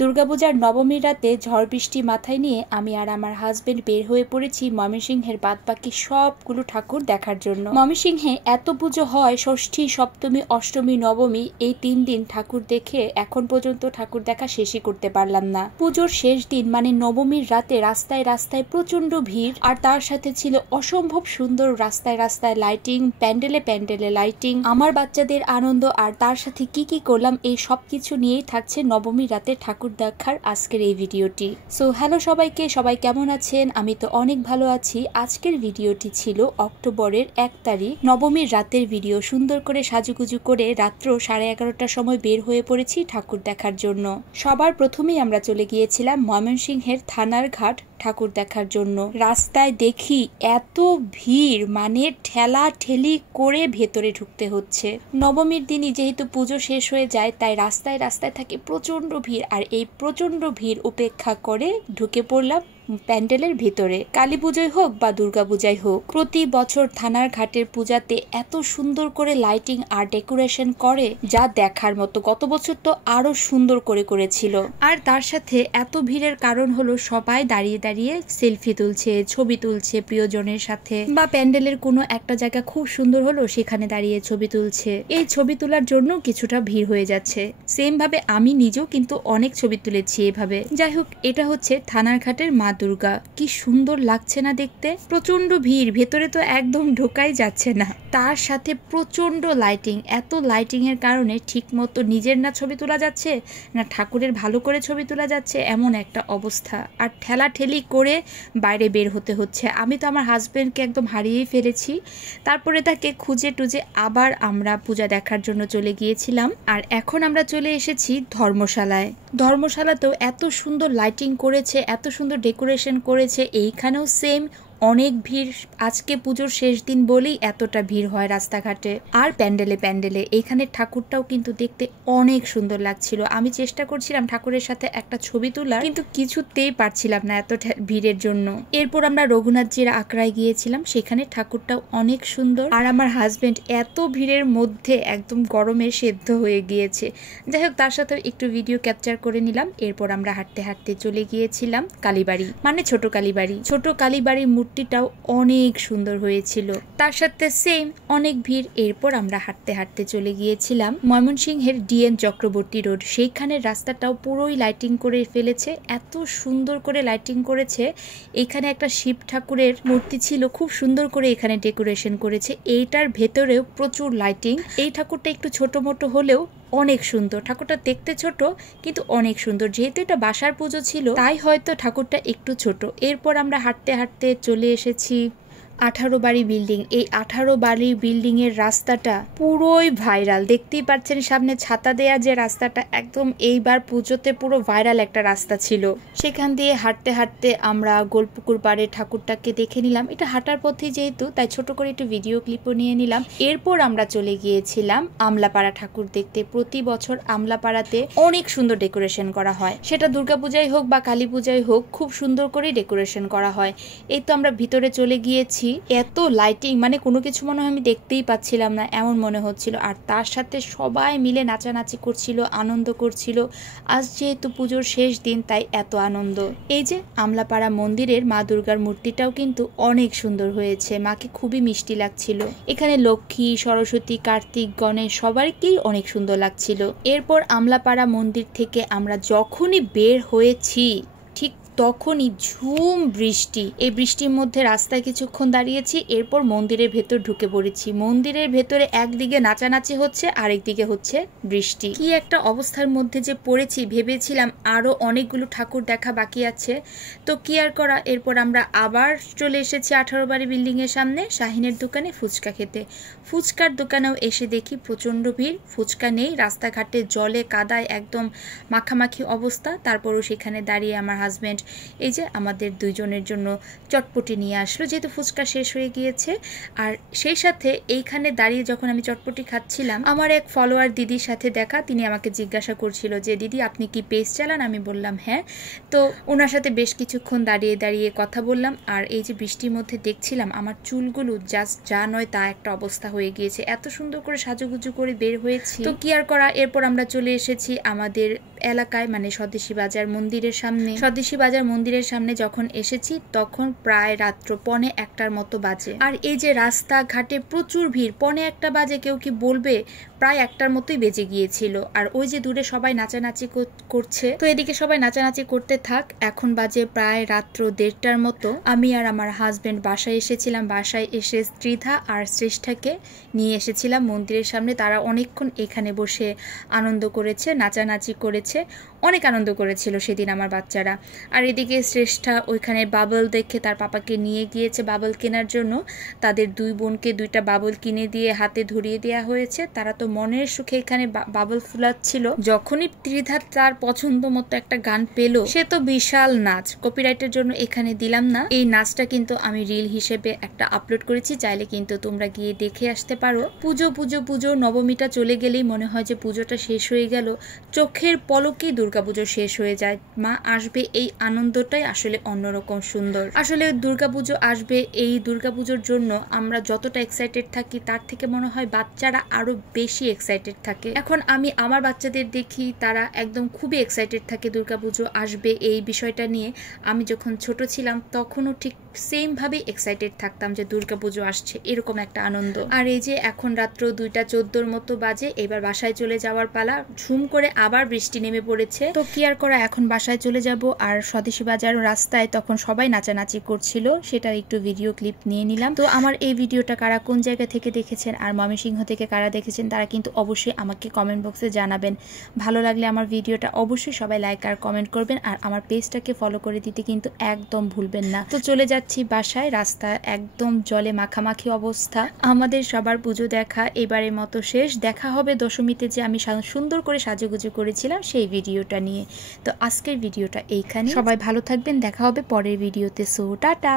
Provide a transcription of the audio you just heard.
দুর্গাপূজার নবমীর রাতে ঝড় বৃষ্টি মাথায় নিয়ে আমি আর আমার হাজবেন্ড বের হয়ে পড়েছি ময়মনসিংহের বাদবাকি সবগুলো ঠাকুর দেখার জন্য। ময়মনসিংহে এত পুজো হয়, ষষ্ঠী, সপ্তমী, অষ্টমী, নবমী, এই 3 দিন ঠাকুর দেখে এখন পর্যন্ত ঠাকুর দেখা শেষই করতে পারলাম না। পুজোর শেষ দিন মানে নবমীর রাতে রাস্তায় রাস্তায় প্রচন্ড ভিড়, আর তার সাথে ছিল অসম্ভব সুন্দর রাস্তায় রাস্তায় লাইটিং, প্যান্ডেলে প্যান্ডেলে লাইটিং, আমার বাচ্চাদের আনন্দ, আর তার সাথে কি কি করলাম এই সবকিছু নিয়েই থাকছে নবমীর রাতে ঠাকুর দেখার আজকের এই ভিডিওটি। সো হ্যালো সবাইকে, সবাই কেমন আছেন? আমি তো অনেক ভালো আছি। আজকের ভিডিওটি ছিল অক্টোবরের 1 তারিখ নবমীর রাতের ভিডিও। সুন্দর করে সাজুগুজু করে রাত্র 11:30টার সময় বের হয়ে পড়েছি ঠাকুর দেখার জন্য। সবার প্রথমেই আমরা চলে গিয়েছিলাম ময়মনসিংহের থানার ঘাট ঠাকুর দেখার জন্য। রাস্তায় দেখি এত ভিড়, মানে ঠেলা ঠেলি করে ভেতরে ঢুকতে হচ্ছে। নবমীর দিনই যেহেতু পুজো শেষ হয়ে যায়, তাই রাস্তায় রাস্তায় থাকে প্রচন্ড ভিড়, আর এই প্রচন্ড ভিড় উপেক্ষা করে ঢুকে পড়লাম প্যান্ডেলের ভেতরে। কালী পুজোয় হোক বা দুর্গা পূজায় হোক, প্রতি বছর থানার ঘাটের পূজাতে এত সুন্দর করে লাইটিং আর ডেকোরেশন করে যা দেখার মতো। গত বছর তো আরো সুন্দর করে করেছিল। আর তার সাথে এত ভিড়ের কারণ হলো সবাই দাঁড়িয়ে দাঁড়িয়ে সেলফি তুলছে, ছবি তুলছে প্রিয়জনের সাথে, বা প্যান্ডেলের কোনো একটা জায়গা খুব সুন্দর হলো সেখানে দাঁড়িয়ে ছবি তুলছে। এই ছবি তোলার জন্য কিছুটা ভিড় হয়ে যাচ্ছে। সেম ভাবে আমি নিজেও কিন্তু অনেক ছবি তুলেছি এভাবে। যাই হোক, এটা হচ্ছে থানার ঘাটের মা দুর্গা। কি সুন্দর লাগছে না দেখতে? প্রচন্ড ভিড়, ভেতরে তো একদম ঢোকাই যাচ্ছে না। তার সাথে প্রচন্ড লাইটিং। এত লাইটিং এর কারণে ঠিক মতো নিজের না ছবি তোলা যাচ্ছে, না ঠাকুরের ভালো করে ছবি তোলা যাচ্ছে, এমন একটা অবস্থা। আর ঠেলা ঠেলি করে বাইরে বের হতে হচ্ছে। আমি তো আমার হাজবেন্ডকে একদম হারিয়েই ফেলেছি। তারপরে তাকে খুঁজে টুজে আবার আমরা পূজা দেখার জন্য চলে গিয়েছিলাম। আর এখন আমরা চলে এসেছি ধর্মশালায়। ধর্মশালাতেও এত সুন্দর লাইটিং করেছে, এত সুন্দর ডেকোরেশন করেছে। এইখানেও সেম অনেক ভিড়। আজকে পুজোর শেষ দিন বলেই এতটা ভিড় হয় রাস্তাঘাটে। আর প্যান্ডেলে প্যান্ডেলে এইখানে ঠাকুরটাও কিন্তু দেখতে অনেক সুন্দর লাগছিল। আমি চেষ্টা করছিলাম ঠাকুরের সাথে একটা ছবি তোলার, কিন্তু কিছুতেই পারছিলাম না এত ভিড়ের জন্য। এরপর আমরা রঘুনাথজির আখড়ায় গিয়েছিলাম, সেখানে ঠাকুরটাও অনেক সুন্দর। আর আমার হাজবেন্ড এত ভিড়ের মধ্যে একদম গরমে সেদ্ধ হয়ে গিয়েছে। যাই হোক, তার সাথে একটু ভিডিও ক্যাপচার করে নিলাম। এরপর আমরা হাঁটতে হাঁটতে চলে গিয়েছিলাম কালীবাড়ি, মানে ছোট কালীবাড়ি। ছোট কালীবাড়ির মূর্তিটাও অনেক সুন্দর হয়েছিল। তার সাথে সেম অনেক ভিড়। এরপর আমরা হাঁটতে হাঁটতে চলে গিয়েছিলাম ময়মনসিংহের ডিএন চক্রবর্তী রোড। সেইখানের রাস্তাটাও পুরোই লাইটিং করে ফেলেছে, এত সুন্দর করে লাইটিং করেছে। এখানে একটা শিব ঠাকুরের মূর্তি ছিল, খুব সুন্দর করে এখানে ডেকোরেশন করেছে। এইটার ভেতরেও প্রচুর লাইটিং। এই ঠাকুরটা একটু ছোট মোটো হলেও অনেক সুন্দর। ঠাকুরটা দেখতে ছোট কিন্তু অনেক সুন্দর। যেহেতু এটা বাসার পুজো ছিল তাই হয়তো ঠাকুরটা একটু ছোট। এরপর আমরা হাঁটতে হাঁটতে চলে এসেছি 18 বাড়ি বিল্ডিং। এই 18 বাড়ি বিল্ডিং এর রাস্তাটা পুরোই ভাইরাল। দেখতেই পাচ্ছেন সামনে ছাতা দেয়া যে রাস্তাটা, একদম এইবার পুজোতে পুরো ভাইরাল একটা রাস্তা ছিল। সেখান দিয়ে হাঁটতে হাঁটতে আমরা গোলপুকুর পাড়ে ঠাকুরটাকে দেখে নিলাম। এটা হাঁটার পথে যেহেতু, তাই ছোট করে একটু ভিডিও ক্লিপও নিয়ে নিলাম। এরপর আমরা চলে গিয়েছিলাম আমলাপাড়া ঠাকুর দেখতে। প্রতি বছর আমলাপাড়াতে অনেক সুন্দর ডেকোরেশন করা হয়, সেটা দুর্গাপূজায় হোক বা কালী পূজায় হোক, খুব সুন্দর করে ডেকোরেশন করা হয়। এই তো আমরা ভিতরে চলে গিয়েছি। এত লাইটিং, মানে কোনো কিছু মনে হয় আমি দেখতেই পাচ্ছিলাম না এমন মনে হচ্ছিল। আর তার সাথে সবাই মিলে নাচানাচি করছিল, আনন্দ করছিল। আজ যেহেতু পুজোর শেষ দিন তাই এত আনন্দ। এই যে আমলাপাড়া মন্দিরের মা দুর্গার মূর্তিটাও কিন্তু অনেক সুন্দর হয়েছে, মাকে খুবই মিষ্টি লাগছিল। এখানে লক্ষ্মী, সরস্বতী, কার্তিক, গণেশ সবাইকেই অনেক সুন্দর লাগছিল। এরপর আমলাপাড়া মন্দির থেকে আমরা যখনই বের হয়েছি ঠিক তখনই ঝুম বৃষ্টি। এই বৃষ্টির মধ্যে রাস্তায় কিছুক্ষণ দাঁড়িয়েছি, এরপর মন্দিরের ভেতর ঢুকে পড়েছি। মন্দিরের ভেতরে একদিকে নাচানাচি হচ্ছে, আরেকদিকে হচ্ছে বৃষ্টি। কি একটা অবস্থার মধ্যে যে পড়েছি, ভেবেছিলাম আরো অনেকগুলো ঠাকুর দেখা বাকি আছে, তো কি আর করা। এরপর আমরা আবার চলে এসেছি 18 বাড়ি বিল্ডিং এর সামনে শাহিনের দোকানে ফুচকা খেতে। ফুচকার দোকানেও এসে দেখি প্রচন্ড ভিড়, ফুচকা নেই। রাস্তাঘাটে জলে কাদায় একদম মাখামাখি অবস্থা। তারপরও সেখানে দাঁড়িয়ে আমার হাজবেন্ড এই যে আমাদের দুইজনের জন্য চটপটি নিয়ে আসলো, যেহেতু ফুচকা শেষ হয়ে গিয়েছে। আর সেই সাথে এইখানে দাঁড়িয়ে যখন আমি চটপটি খাচ্ছিলাম, আমার এক ফলোয়ার দিদির সাথে দেখা। তিনি আমাকে জিজ্ঞাসা করছিল যে দিদি আপনি কি পেজ চালান? আমি বললাম হ্যাঁ। তো ওনার সাথে বেশ কিছুক্ষণ দাঁড়িয়ে দাঁড়িয়ে কথা বললাম। আর এই যে বৃষ্টির মধ্যে দেখছিলাম আমার চুলগুলো জাস্ট যা নয় তা একটা অবস্থা হয়ে গিয়েছে। এত সুন্দর করে সাজুগুজু করে বের হয়েছি, তো কি আর করা। এরপর আমরা চলে এসেছি আমাদের এলাকায় মানে স্বদেশী বাজার মন্দিরের সামনে যখন এসেছি তখন প্রায় রাত্র 1:45 মতো বাজে। আর এই যে রাস্তাঘাটে প্রচুর ভিড়, 1:45 বাজে কেউ কি বলবে, প্রায় 1টার মতোই বেজে গিয়েছিল। আর ওই যে দূরে সবাই নাচানাচি করছে, তো এদিকে সবাই নাচানাচি করতে থাক। এখন বাজে প্রায় রাত্র 1:30টার মতো। আমি আর আমার হাজবেন্ড বাসায় এসেছিলাম। বাসায় এসে ত্রিধা আর শ্রেষ্ঠাকে নিয়ে এসেছিলাম মন্দিরের সামনে। তারা অনেকক্ষণ এখানে বসে আনন্দ করেছে, নাচানাচি করেছে, অনেক আনন্দ করেছিল সেদিন আমার বাচ্চারা। আর এদিকে শ্রেষ্ঠা ওইখানে বাবল দেখে তার পাপাকে নিয়ে গিয়েছে বাবল কেনার জন্য। তাদের 2 বোনকে 2টা বাবল কিনে দিয়ে হাতে ধরিয়ে দেওয়া হয়েছে। তারা তো মনের সুখে এখানে বাবল ফুলাচ্ছিল। যখনই ত্রিধা তার পছন্দ মতো একটা গান পেল, সে তো বিশাল নাচ। কপিরাইটের জন্য এখানে দিলাম না। এই নাচটা কিন্তু আমি রিল হিসেবে একটা আপলোড করেছি, চাইলে কিন্তু তোমরা গিয়ে দেখে আসতে পারো। পুজো নবমীটা চলে গেলেই মনে হয় যে পুজোটা শেষ হয়ে গেল, চোখের পলকেই দুর্গাপুজো শেষ হয়ে যায়। মা আসবে, এই আনন্দটাই আসলে অন্যরকম সুন্দর। আসলে দুর্গাপুজো আসবে, এই দুর্গাপুজোর জন্য আমরা যতটা এক্সাইটেড থাকি তার থেকে মনে হয় বাচ্চারা আরো বেশি এক্সাইটেড থাকে। এখন আমি আমার বাচ্চাদের দেখি তারা একদম খুবই এক্সাইটেড থাকে দুর্গাপুজো আসবে এই বিষয়টা নিয়ে। আমি যখন ছোট ছিলাম তখনও ঠিক সেম ভাবে এক্সাইটেড থাকতাম যে দুর্গাপুজো আসছে, এরকম একটা আনন্দ। আর এই যে এখন রাত্র 2:14 মতো বাজে, এবার বাসায় চলে যাওয়ার পালা। ঝুম করে আবার বৃষ্টি নেমে পড়েছে, তো কি আর করা, এখন বাসায় চলে যাব। আর স্বদেশী বাজার রাস্তায় তখন সবাই নাচানাচি করছিল, সেটার একটু ভিডিও ক্লিপ নিয়ে নিলাম। তো আমার এই ভিডিওটা কারা কোন জায়গা থেকে দেখেছেন আর ময়মনসিংহ থেকে কারা দেখেছেন তারা কিন্তু অবশ্যই আমাকে কমেন্ট বক্সে জানাবেন। ভালো লাগলে আমার ভিডিওটা অবশ্যই সবাই লাইক আর কমেন্ট করবেন, আর আমার পেজটাকে ফলো করে দিতে কিন্তু একদম ভুলবেন না। তো চলে যাচ্ছি বাসায়। রাস্তা একদম জলে মাখামাখি অবস্থা। আমাদের সবার পুজো দেখা এবারের মতো শেষ। দেখা হবে দশমীতে, যে আমি সুন্দর করে সাজুগুজু করেছিলাম সেই ভিডিওটা নিয়ে। তো আজকের ভিডিওটা এইখানে। সবাই ভালো থাকবেন, দেখা হবে পরের ভিডিওতে। So tata.